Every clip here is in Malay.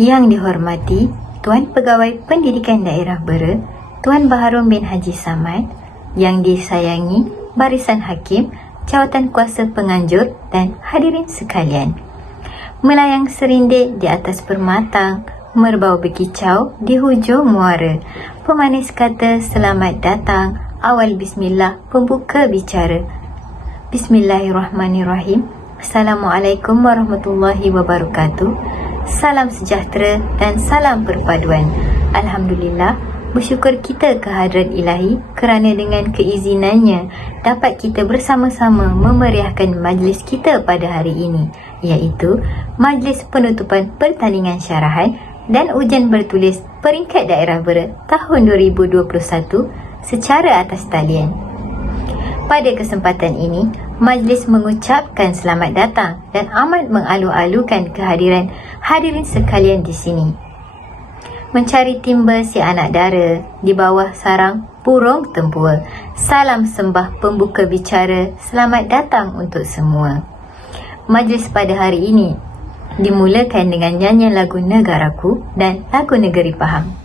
Yang dihormati Tuan Pegawai Pendidikan Daerah Bera, Tuan Baharudin bin Haji Samad, yang disayangi barisan hakim, jawatan kuasa penganjur dan hadirin sekalian. Melayang serindik di atas permatang, merbau berkicau di hujung muara. Pemanis kata selamat datang, awal bismillah pembuka bicara. Bismillahirrahmanirrahim. Assalamualaikum warahmatullahi wabarakatuh. Salam sejahtera dan salam perpaduan. Alhamdulillah, bersyukur kita kehadrat Ilahi kerana dengan keizinannya dapat kita bersama-sama memeriahkan majlis kita pada hari ini, iaitu majlis penutupan pertandingan syarahan dan ujian bertulis peringkat daerah Bera tahun 2021 secara atas talian. Pada kesempatan ini, majlis mengucapkan selamat datang dan amat mengalu-alukan kehadiran hadirin sekalian di sini. Mencari timba si anak dara di bawah sarang burung tempua. Salam sembah pembuka bicara, selamat datang untuk semua. Majlis pada hari ini dimulakan dengan nyanyian lagu Negaraku dan lagu Negeri Pahang.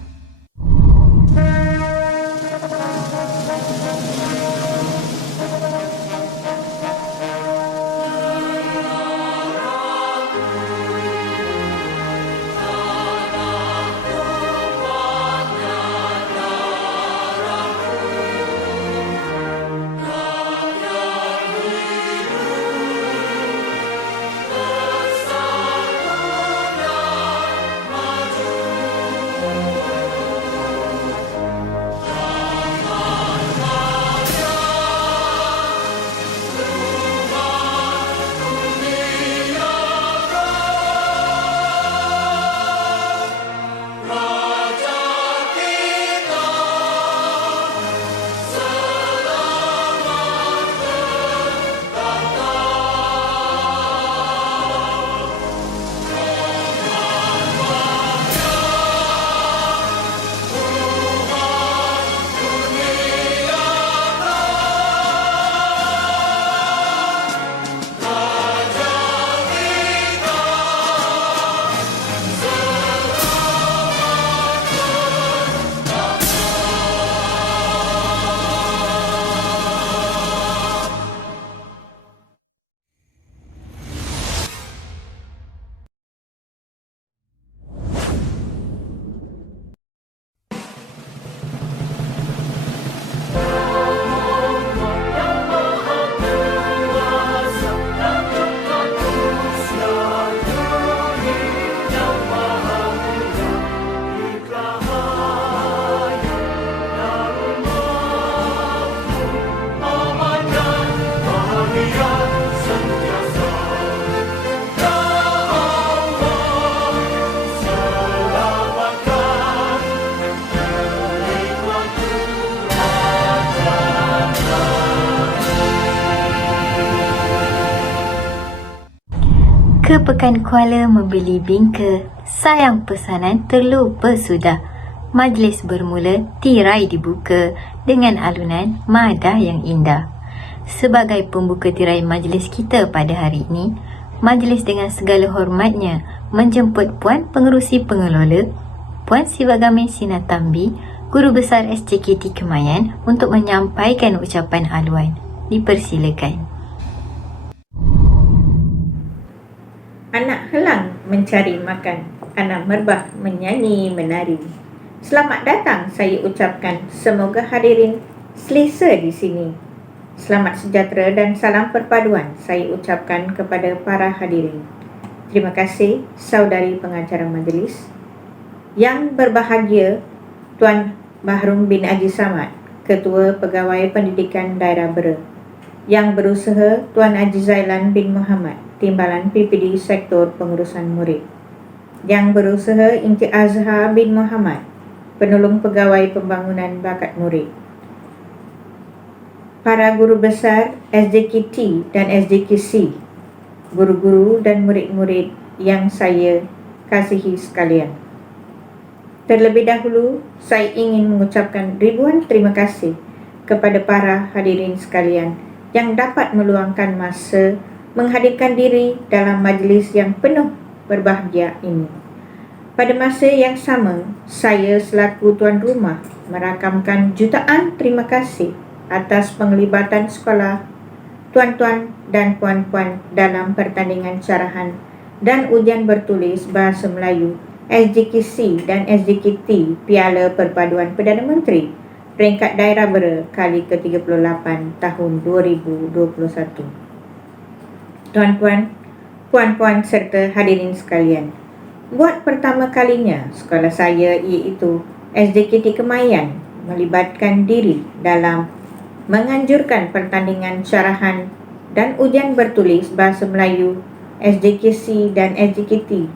Ke Pekan Kuala membeli bingka, sayang pesanan terlupa sudah. Majlis bermula, tirai dibuka dengan alunan madah yang indah. Sebagai pembuka tirai majlis kita pada hari ini, majlis dengan segala hormatnya menjemput Puan Pengerusi Pengelola, Puan Sivagame Sinatambi, Guru Besar SJKT Kemayan untuk menyampaikan ucapan haluan. Dipersilakan. Anak helang mencari makan, anak merbah menyanyi menari. Selamat datang saya ucapkan, semoga hadirin selesa di sini. Selamat sejahtera dan salam perpaduan saya ucapkan kepada para hadirin. Terima kasih saudari pengacara majlis. Yang berbahagia Tuan Baharudin bin Haji Samad, Ketua Pegawai Pendidikan Daerah Bera. Yang berusaha Tuan Haji Zailan bin Muhammad, Timbalan PPD Sektor Pengurusan Murid. Yang berusaha Encik Azhar bin Muhammad, Penolong Pegawai Pembangunan Bakat Murid. Para guru besar SJKT dan SJKC, guru-guru dan murid-murid yang saya kasihi sekalian. Terlebih dahulu, saya ingin mengucapkan ribuan terima kasih kepada para hadirin sekalian yang dapat meluangkan masa menghadirkan diri dalam majlis yang penuh berbahagia ini. Pada masa yang sama, saya selaku tuan rumah merakamkan jutaan terima kasih atas penglibatan sekolah, tuan-tuan dan puan-puan dalam pertandingan syarahan dan ujian bertulis Bahasa Melayu SJKC dan SJKT Piala Perpaduan Perdana Menteri peringkat daerah Bera kali ke-38 tahun 2021. Tuan-tuan, puan-puan serta hadirin sekalian, buat pertama kalinya sekolah saya iaitu SJKT Kemayan melibatkan diri dalam menganjurkan pertandingan syarahan dan ujian bertulis Bahasa Melayu SJKC dan SJKT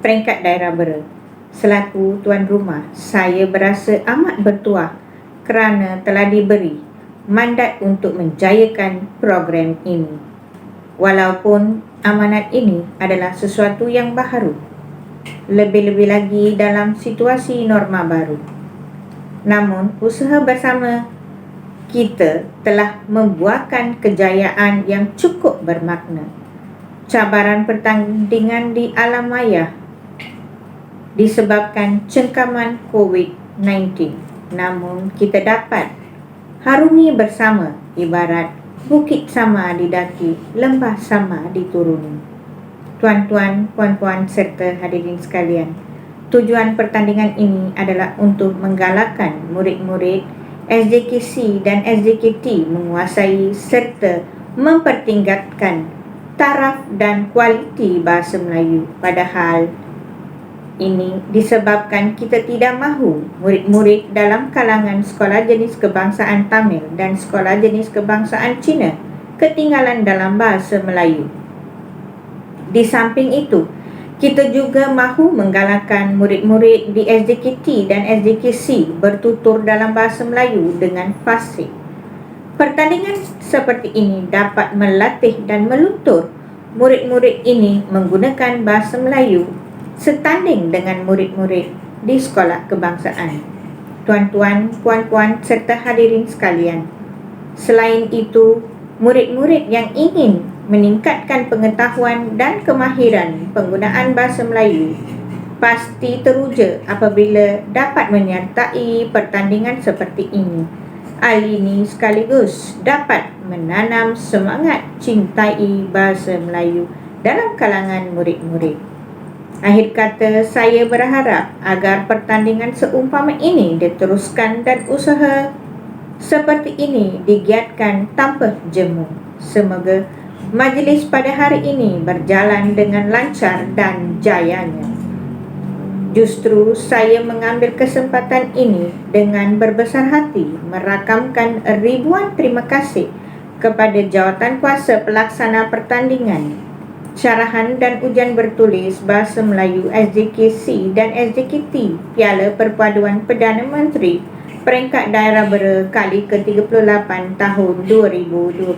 peringkat daerah Bera. Selaku tuan rumah, saya berasa amat bertuah kerana telah diberi mandat untuk menjayakan program ini. Walaupun amanat ini adalah sesuatu yang baharu, lebih-lebih lagi dalam situasi norma baru. Namun, usaha bersama kita telah membuahkan kejayaan yang cukup bermakna. Cabaran pertandingan di alam maya disebabkan cengkaman COVID-19. Namun, kita dapat harungi bersama ibarat bukit sama didaki, lembah sama dituruni. Tuan-tuan, puan-puan serta hadirin sekalian, tujuan pertandingan ini adalah untuk menggalakkan murid-murid SJKC dan SJKT menguasai serta mempertingkatkan taraf dan kualiti bahasa Melayu. Padahal ini disebabkan kita tidak mahu murid-murid dalam kalangan sekolah jenis kebangsaan Tamil dan sekolah jenis kebangsaan Cina ketinggalan dalam bahasa Melayu. Di samping itu, kita juga mahu menggalakkan murid-murid di SJKT dan SJKC bertutur dalam bahasa Melayu dengan fasih. Pertandingan seperti ini dapat melatih dan meluntur murid-murid ini menggunakan bahasa Melayu setanding dengan murid-murid di sekolah kebangsaan. Tuan-tuan, puan-puan serta hadirin sekalian, selain itu, murid-murid yang ingin meningkatkan pengetahuan dan kemahiran penggunaan bahasa Melayu pasti teruja apabila dapat menyertai pertandingan seperti ini. Hal ini sekaligus dapat menanam semangat cintai bahasa Melayu dalam kalangan murid-murid. Akhir kata, saya berharap agar pertandingan seumpama ini diteruskan dan usaha seperti ini digiatkan tanpa jemu. Semoga majlis pada hari ini berjalan dengan lancar dan jayanya. Justru saya mengambil kesempatan ini dengan berbesar hati merakamkan ribuan terima kasih kepada Jawatankuasa Pelaksana Pertandingan Syarahan dan Ujian Bertulis Bahasa Melayu SJKC dan SJKT Piala Perpaduan Perdana Menteri peringkat daerah Bera kali ke-38 tahun 2021.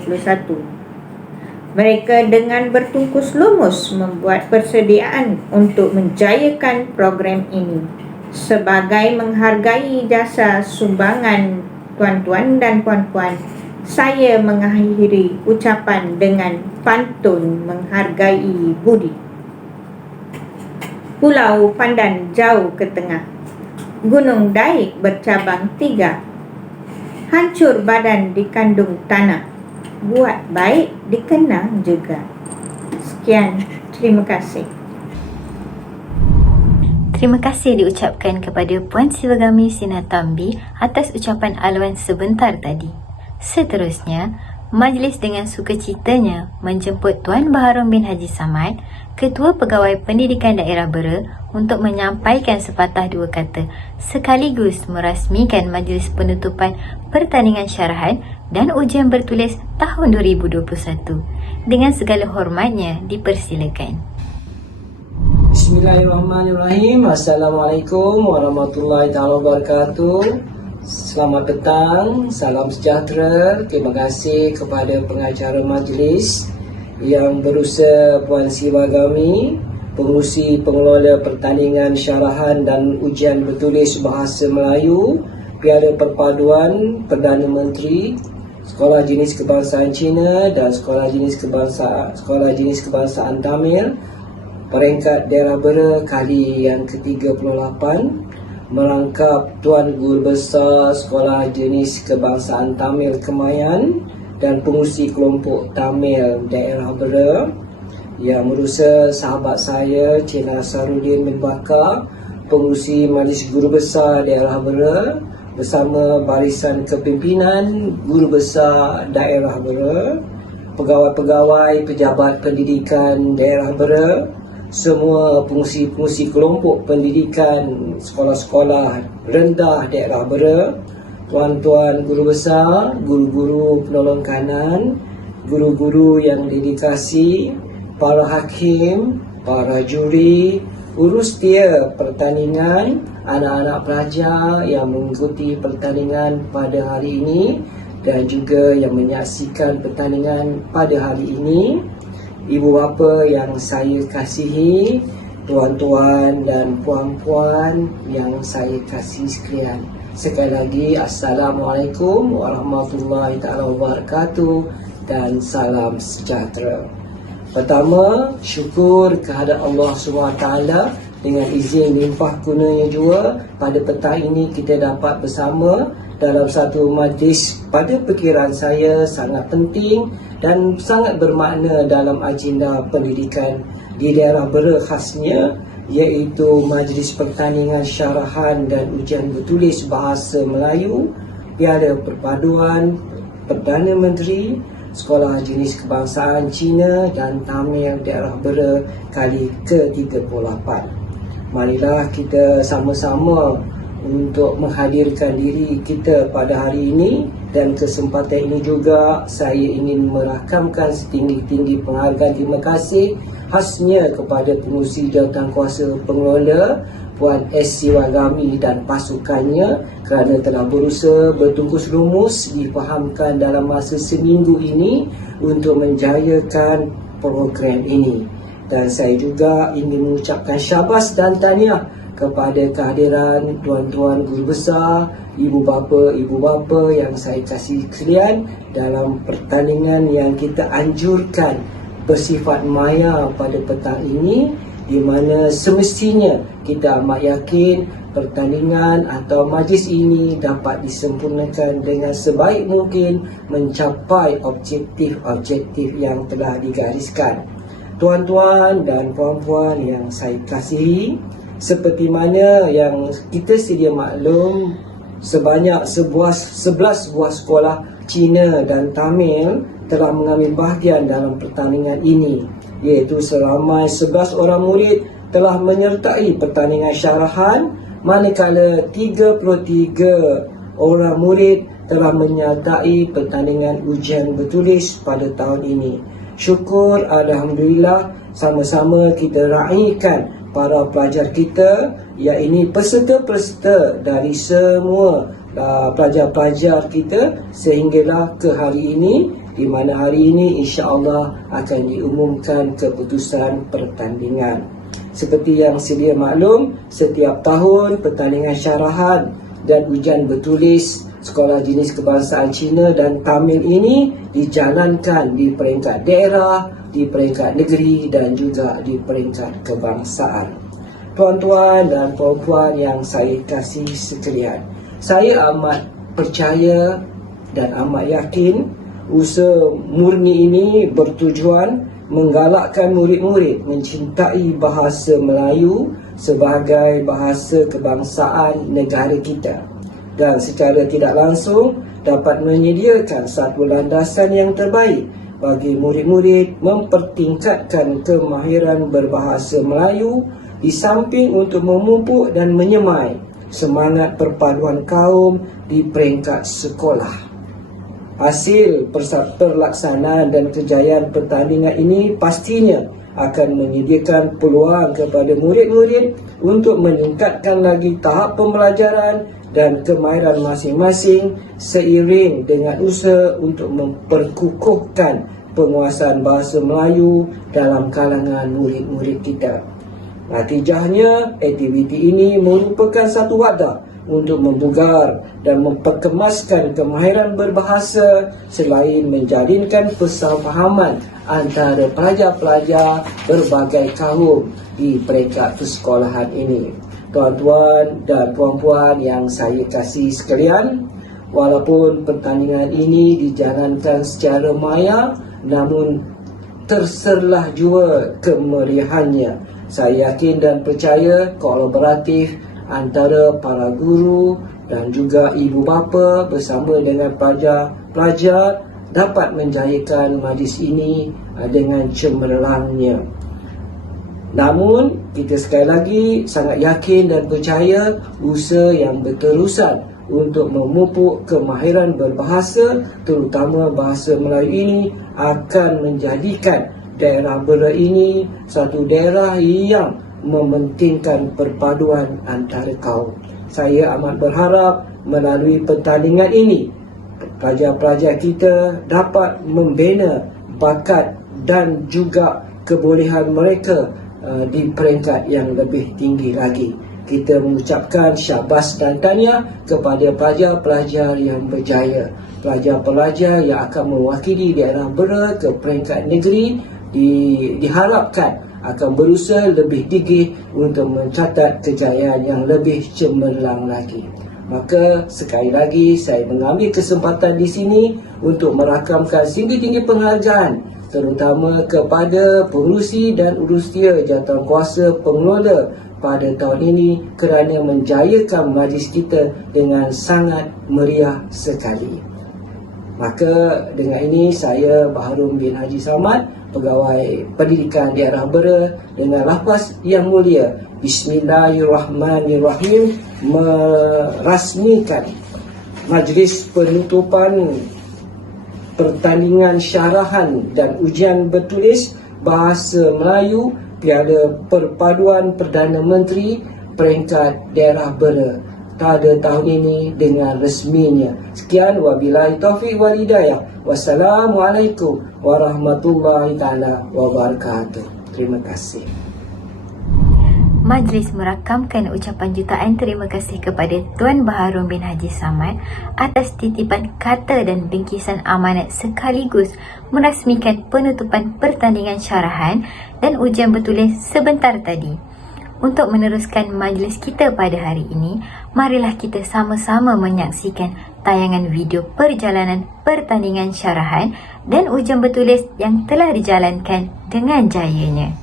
Mereka dengan bertungkus lumus membuat persediaan untuk menjayakan program ini. Sebagai menghargai jasa sumbangan tuan-tuan dan puan-puan, saya mengakhiri ucapan dengan pantun menghargai budi. Pulau Pandan jauh ke tengah, Gunung Daik bercabang 3, hancur badan dikandung tanah, buat baik dikenang juga. Sekian, terima kasih. Terima kasih diucapkan kepada Puan Sivagami Sinatambi atas ucapan aluan sebentar tadi. Seterusnya, majlis dengan sukacitanya menjemput Tuan Baharudin bin Haji Samad, Ketua Pegawai Pendidikan Daerah Bera, untuk menyampaikan sepatah dua kata sekaligus merasmikan majlis penutupan pertandingan syarahan dan ujian bertulis tahun 2021. Dengan segala hormatnya, dipersilakan. Bismillahirrahmanirrahim. Assalamualaikum warahmatullahi wabarakatuh. Selamat petang, salam sejahtera. Terima kasih kepada pengacara majlis yang berusaha Puan Sivagami, pengurusi pengelola pertandingan syarahan dan ujian bertulis Bahasa Melayu Piala Perpaduan Perdana Menteri Sekolah Jenis Kebangsaan Cina dan Sekolah Jenis Kebangsaan Tamil peringkat daerah Bera kali yang ke-38 merangkap Tuan Guru Besar Sekolah Jenis Kebangsaan Tamil Kemayan dan pengurusi kelompok Tamil daerah Bera, yang merusa sahabat saya Cik Nasaruddin bin Bakar, pengurusi Majlis Guru Besar daerah Bera bersama barisan kepimpinan Guru Besar daerah Bera, pegawai-pegawai pejabat pendidikan daerah Bera, semua pengurusi kelompok pendidikan sekolah-sekolah rendah daerah Bera, tuan-tuan guru besar, guru-guru penolong kanan, guru-guru yang dedikasi, para hakim, para juri, urus dia pertandingan, anak-anak pelajar yang mengikuti pertandingan pada hari ini dan juga yang menyaksikan pertandingan pada hari ini, ibu bapa yang saya kasihi, tuan-tuan dan puan-puan yang saya kasihi sekalian. Sekali lagi, Assalamualaikum warahmatullahi wabarakatuh dan salam sejahtera. Pertama, syukur kehadrat Allah SWT dengan izin limpah kunanya juga pada petang ini kita dapat bersama dalam satu majlis pada fikiran saya sangat penting dan sangat bermakna dalam agenda pendidikan di daerah Bera khasnya, iaitu Majlis Pertandingan Syarahan dan Ujian Bertulis Bahasa Melayu Piala Perpaduan Perdana Menteri Sekolah Jenis Kebangsaan Cina dan Tamil daerah Bera kali ke-38. Marilah kita sama-sama untuk menghadirkan diri kita pada hari ini, dan kesempatan ini juga saya ingin merakamkan setinggi-tinggi penghargaan terima kasih khasnya kepada pengurusi jawatankuasa pengelola Puan S. Siwagami dan pasukannya kerana telah berusaha bertungkus lumus difahamkan dalam masa seminggu ini untuk menjayakan program ini. Dan saya juga ingin mengucapkan syabas dan tahniah kepada kehadiran tuan-tuan guru besar, ibu bapa yang saya kasih sekalian dalam pertandingan yang kita anjurkan bersifat maya pada petang ini, di mana semestinya kita amat yakin pertandingan atau majlis ini dapat disempurnakan dengan sebaik mungkin mencapai objektif-objektif yang telah digariskan. Tuan-tuan dan puan-puan yang saya kasihi, seperti mana yang kita sedia maklum, sebanyak 11 buah sekolah Cina dan Tamil telah mengambil bahagian dalam pertandingan ini, iaitu seramai 11 orang murid telah menyertai pertandingan syarahan, manakala 33 orang murid telah menyertai pertandingan ujian bertulis pada tahun ini. Syukur, alhamdulillah, sama-sama kita raikan para pelajar kita, iaitu peserta-peserta dari semua pelajar-pelajar kita sehinggalah ke hari ini, di mana hari ini insya-Allah akan diumumkan keputusan pertandingan. Seperti yang sedia maklum, setiap tahun pertandingan syarahan dan ujian bertulis Sekolah Jenis Kebangsaan Cina dan Tamil ini dijalankan di peringkat daerah, di peringkat negeri dan juga di peringkat kebangsaan. Tuan-tuan dan puan-puan yang saya kasih sekalian, saya amat percaya dan amat yakin usaha murni ini bertujuan menggalakkan murid-murid mencintai bahasa Melayu sebagai bahasa kebangsaan negara kita, dan secara tidak langsung dapat menyediakan satu landasan yang terbaik bagi murid-murid mempertingkatkan kemahiran berbahasa Melayu, di samping untuk memupuk dan menyemai semangat perpaduan kaum di peringkat sekolah. Hasil pelaksanaan dan kejayaan pertandingan ini pastinya akan menyediakan peluang kepada murid-murid untuk meningkatkan lagi tahap pembelajaran dan kemahiran masing-masing seiring dengan usaha untuk memperkukuhkan penguasaan bahasa Melayu dalam kalangan murid-murid kita. Natijahnya, aktiviti ini merupakan satu wadah untuk membugar dan memperkemaskan kemahiran berbahasa selain menjalinkan persafahaman antara pelajar-pelajar berbagai kaum di peringkat persekolahan ini. Tuan-tuan dan puan-puan yang saya kasih sekalian, walaupun pertandingan ini dijalankan secara maya, namun terserlah jua kemeriahannya. Saya yakin dan percaya kolaboratif antara para guru dan juga ibu bapa bersama dengan pelajar-pelajar dapat menjayakan majlis ini dengan cemerlangnya. Namun, kita sekali lagi sangat yakin dan percaya usaha yang berterusan untuk memupuk kemahiran berbahasa, terutama bahasa Melayu ini, akan menjadikan daerah Bera ini satu daerah yang mementingkan perpaduan antara kaum. Saya amat berharap melalui pertandingan ini, pelajar-pelajar kita dapat membina bakat dan juga kebolehan mereka di peringkat yang lebih tinggi lagi. Kita mengucapkan syabas dan tahniah kepada pelajar-pelajar yang berjaya. Pelajar-pelajar yang akan mewakili daerah Bera ke peringkat negeri diharapkan akan berusaha lebih gigih untuk mencatat kejayaan yang lebih cemerlang lagi. Maka sekali lagi saya mengambil kesempatan di sini untuk merakamkan tinggi-tinggi penghargaan terutama kepada pengurusi dan urusia jawatankuasa pengelola pada tahun ini kerana menjayakan majlis kita dengan sangat meriah sekali. Maka dengan ini saya Baharudin bin Haji Samad, Pegawai Pendidikan Daerah Bera, dengan lafaz yang mulia Bismillahirrahmanirrahim merasmikan majlis penutupan pertandingan syarahan dan ujian bertulis bahasa Melayu Piala Perpaduan Perdana Menteri peringkat daerah Bera pada tahun ini dengan resminya. Sekian, wabillahi taufiq wal hidayah. Wassalamualaikum warahmatullahi taala wabarakatuh. Terima kasih. Majlis merakamkan ucapan jutaan terima kasih kepada Tuan Baharudin bin Haji Samad atas titipan kata dan bingkisan amanat sekaligus merasmikan penutupan pertandingan syarahan dan ujian bertulis sebentar tadi. Untuk meneruskan majlis kita pada hari ini, marilah kita sama-sama menyaksikan tayangan video perjalanan pertandingan syarahan dan ujian bertulis yang telah dijalankan dengan jayanya.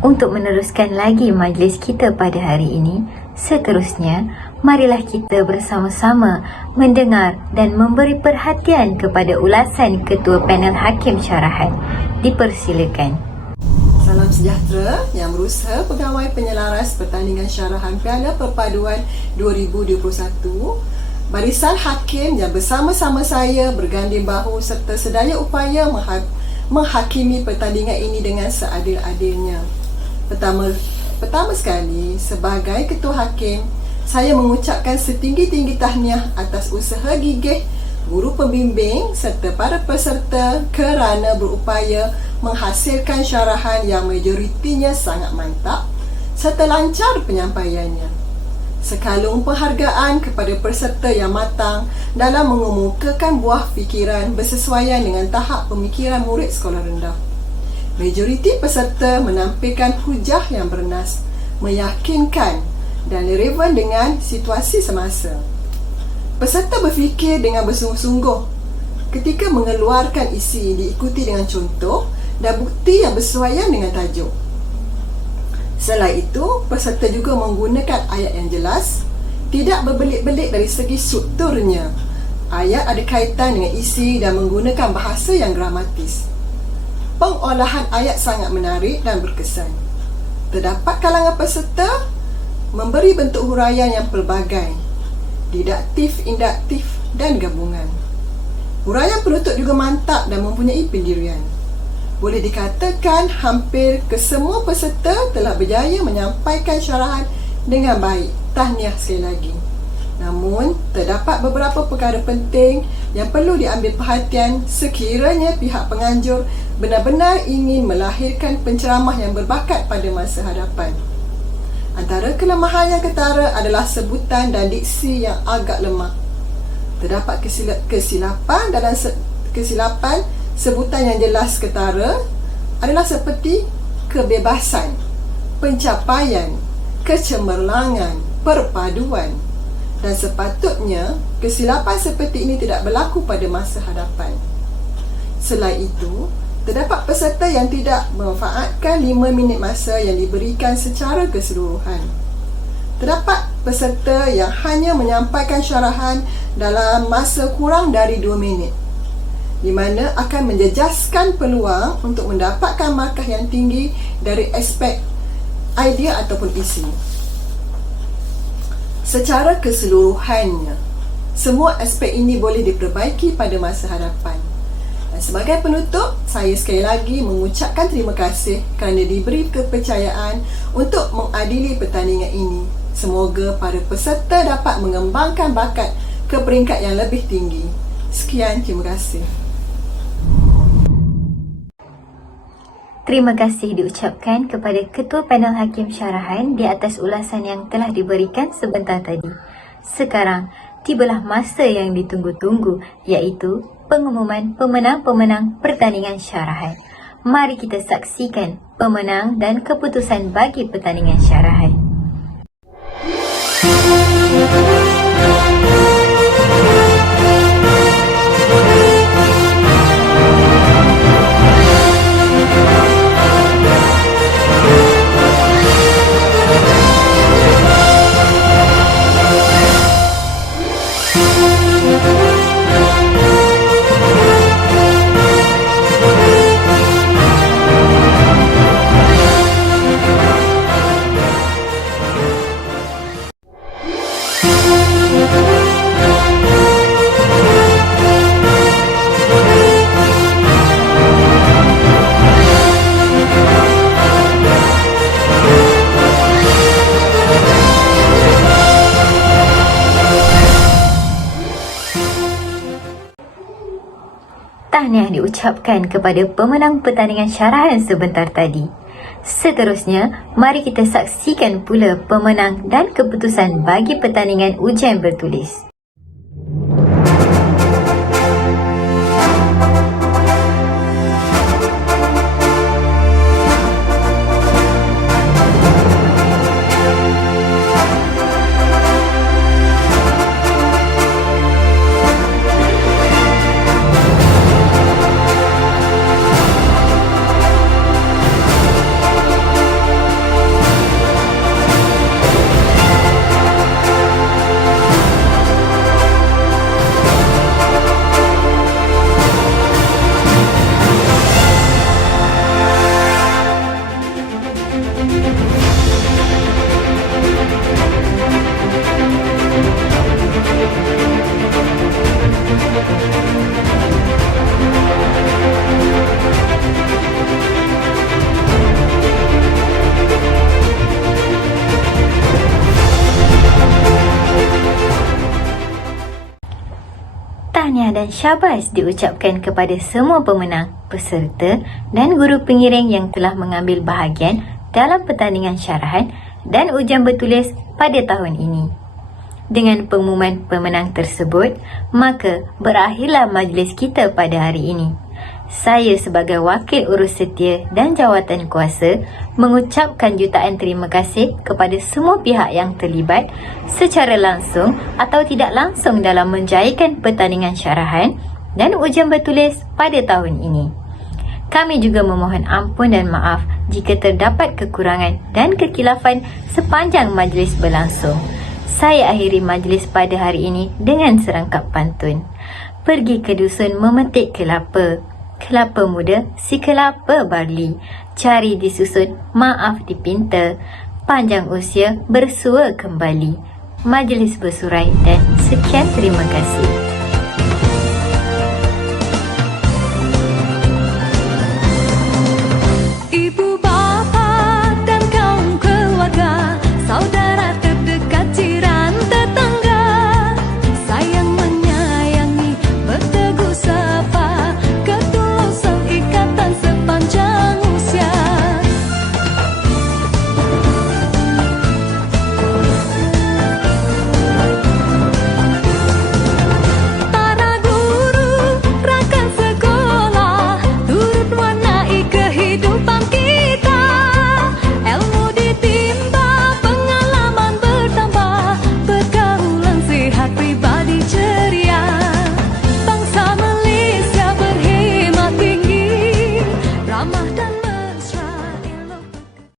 Untuk meneruskan lagi majlis kita pada hari ini, seterusnya, marilah kita bersama-sama mendengar dan memberi perhatian kepada ulasan Ketua Panel Hakim Syarahan. Dipersilakan. Salam sejahtera yang berusaha pegawai penyelaras pertandingan syarahan Piala Perpaduan 2021. Barisan hakim yang bersama-sama saya berganding bahu serta sedaya upaya menghakimi pertandingan ini dengan seadil-adilnya. Pertama sekali, sebagai ketua hakim, saya mengucapkan setinggi-tinggi tahniah atas usaha gigih guru pembimbing serta para peserta kerana berupaya menghasilkan syarahan yang majoritinya sangat mantap serta lancar penyampaiannya. Sekalung penghargaan kepada peserta yang matang dalam mengemukakan buah fikiran bersesuaian dengan tahap pemikiran murid sekolah rendah. Majoriti peserta menampilkan hujah yang bernas, meyakinkan dan relevan dengan situasi semasa. Peserta berfikir dengan bersungguh-sungguh ketika mengeluarkan isi diikuti dengan contoh dan bukti yang bersesuaian dengan tajuk. Selain itu, peserta juga menggunakan ayat yang jelas, tidak berbelit-belit dari segi strukturnya. Ayat ada kaitan dengan isi dan menggunakan bahasa yang gramatis. Pengolahan ayat sangat menarik dan berkesan. Terdapat kalangan peserta memberi bentuk huraian yang pelbagai, didaktif, induktif dan gabungan. Huraian penutup juga mantap dan mempunyai pendirian. Boleh dikatakan hampir kesemua peserta telah berjaya menyampaikan syarahan dengan baik. Tahniah sekali lagi. Namun, terdapat beberapa perkara penting yang perlu diambil perhatian sekiranya pihak penganjur benar-benar ingin melahirkan penceramah yang berbakat pada masa hadapan. Antara kelemahan yang ketara adalah sebutan dan diksi yang agak lemah. Terdapat kesilapan dalam kesilapan sebutan yang jelas ketara adalah seperti kebebasan, pencapaian, kecemerlangan, perpaduan, dan sepatutnya kesilapan seperti ini tidak berlaku pada masa hadapan. Selain itu, terdapat peserta yang tidak memanfaatkan 5 minit masa yang diberikan secara keseluruhan. Terdapat peserta yang hanya menyampaikan syarahan dalam masa kurang dari 2 minit, di mana akan menjejaskan peluang untuk mendapatkan markah yang tinggi dari aspek idea ataupun isi. Secara keseluruhannya, semua aspek ini boleh diperbaiki pada masa hadapan. Dan sebagai penutup, saya sekali lagi mengucapkan terima kasih kerana diberi kepercayaan untuk mengadili pertandingan ini. Semoga para peserta dapat mengembangkan bakat ke peringkat yang lebih tinggi. Sekian, terima kasih. Terima kasih diucapkan kepada Ketua Panel Hakim Syarahan di atas ulasan yang telah diberikan sebentar tadi. Sekarang, tibalah masa yang ditunggu-tunggu, iaitu pengumuman pemenang-pemenang pertandingan syarahan. Mari kita saksikan pemenang dan keputusan bagi pertandingan syarahan. Tahniah diucapkan kepada pemenang pertandingan syarahan sebentar tadi. Seterusnya, mari kita saksikan pula pemenang dan keputusan bagi pertandingan ujian bertulis. dan syabas diucapkan kepada semua pemenang, peserta dan guru pengiring yang telah mengambil bahagian dalam pertandingan syarahan dan ujian bertulis pada tahun ini. Dengan pengumuman pemenang tersebut, maka berakhirlah majlis kita pada hari ini. Saya sebagai wakil urus setia dan jawatan kuasa mengucapkan jutaan terima kasih kepada semua pihak yang terlibat secara langsung atau tidak langsung dalam menjayakan pertandingan syarahan dan ujian bertulis pada tahun ini. Kami juga memohon ampun dan maaf jika terdapat kekurangan dan kekhilafan sepanjang majlis berlangsung. Saya akhiri majlis pada hari ini dengan serangkap pantun. Pergi ke dusun memetik kelapa. Kelapa muda, si kelapa barli. Cari disusun, maaf dipinta. Panjang usia, bersua kembali. Majlis bersurai dan sekian terima kasih.